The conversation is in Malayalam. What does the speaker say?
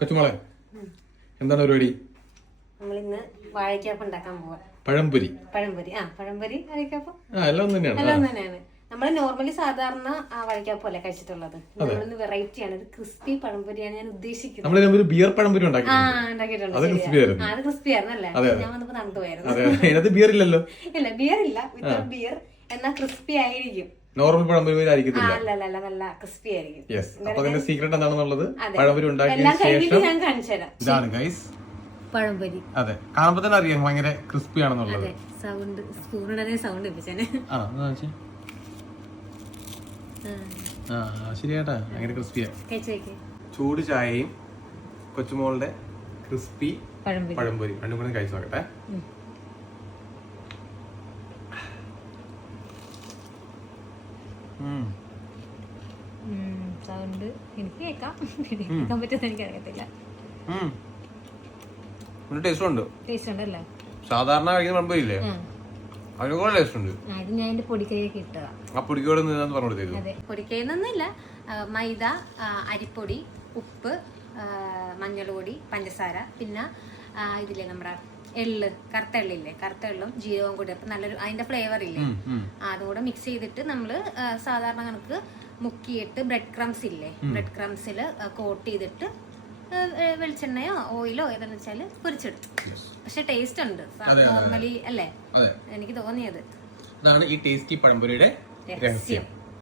കൊച്ചുമോളെ എന്താണ് പരിപാടി? നമ്മളിന്ന് വാഴയ്ക്കാപ്പം ഉണ്ടാക്കാൻ പോവാ. പഴംപൊരി. പഴംപൊരി വാഴയ്ക്കാപ്പം എല്ലാം ഒന്ന് തന്നെയാണ്. എല്ലാം തന്നെയാണ്. നമ്മൾ നോർമലി സാധാരണ വാഴയ്ക്കാപ്പം അല്ലേ കഴിച്ചിട്ടുള്ളത്. നമ്മളിന്ന് വെറൈറ്റി ആണ്. ഇത് ക്രിസ്പി പഴംപൊരിയാണ് ഞാൻ ഉദ്ദേശിക്കുന്നത്. നമ്മളൊരു ബിയർ പഴംപൊരി ഉണ്ടാക്കിയിട്ടുണ്ട്. അത് ക്രിസ്പി ആയിരുന്നല്ലേ? ഞാൻ വന്നപ്പോ തണുത്തു പോയായിരുന്നു. ബിയർ ഇല്ലല്ലോ. ഇല്ല, ബിയർ ഇല്ല. Without beer. എന്നാൽ ക്രിസ്പി ആയിരിക്കും. നോർമൽ പഴംപൊരി ആയിരിക്കത്തില്ല. അല്ല, നല്ല ക്രിസ്പി ആയിരിക്കും. അപ്പൊ അതിന്റെ സീക്രട്ട് എന്താണെന്നുള്ളത് പഴംപൊരി ഉണ്ടാക്കിയ ശേഷം ഞാൻ കാണിച്ചു തരാം. ഇതാണ് ഗൈസ് പഴംപൊരി. അതെ, കാണുമ്പോ തന്നെ അറിയാം ഭയങ്കര ക്രിസ്പി ആണെന്നുള്ളത്. സൗണ്ട് സ്പൂണിടെ സൗണ്ട് ശരിയാട്ടാ, ഭയങ്കര ക്രിസ്പിയാ. ചൂട് ചായയും കൊച്ചുമോളുടെ ക്രിസ്പി പഴംപൊരി രണ്ടും കൂടെ കഴിച്ചു നോക്കട്ടെ. സൗണ്ട് എനിക്ക് കേൾക്കാൻ പറ്റുന്ന എനിക്ക് അറിയത്തില്ല. ടേസ്റ്റ് ഉണ്ട്. ടേസ്റ്റ് ഉണ്ടല്ലേ? സാധാരണ കഴിക്കുന്ന പഴംപൊരി ഇല്ലേ, അതിനൊക്കെ ടേസ്റ്റ് ഉണ്ട്. ഇത് ഞാൻ എന്റെ പൊടിക്കൈയൊക്കെ ഇട്ടതാ. ആ പൊടിക്കോട് പറഞ്ഞു. അതെ, പൊടിക്കൈന്നൊന്നുമില്ല. മൈദ, അരിപ്പൊടി, ഉപ്പ്, മഞ്ഞൾപ്പൊടി, പഞ്ചസാര, പിന്നെ ഇതില്ലേ നമ്മുടെ എള്ള്, കറുത്ത എള്ളില്ലേ, കറുത്ത എള്ളും ജീരകവും കൂടി. അപ്പൊ നല്ലൊരു അതിന്റെ ഫ്ലേവർ ഇല്ലേ, അതും കൂടെ മിക്സ് ചെയ്തിട്ട് നമ്മള് സാധാരണ കണക്ക് മുക്കിയിട്ട് ബ്രെഡ് ക്രംസ് ഇല്ലേ, ബ്രെഡ് ക്രംസിൽ കോട്ട് ചെയ്തിട്ട് വെളിച്ചെണ്ണയോ ഓയിലോ ഏതാന്ന് വെച്ചാല് പൊരിച്ചെടുത്തു. പക്ഷെ ടേസ്റ്റ് ഉണ്ട് നോർമലി അല്ലേ, എനിക്ക് തോന്നിയത്. അതാണ് ഈ ടേസ്റ്റി പഴംപൊരിയുടെ രഹസ്യം.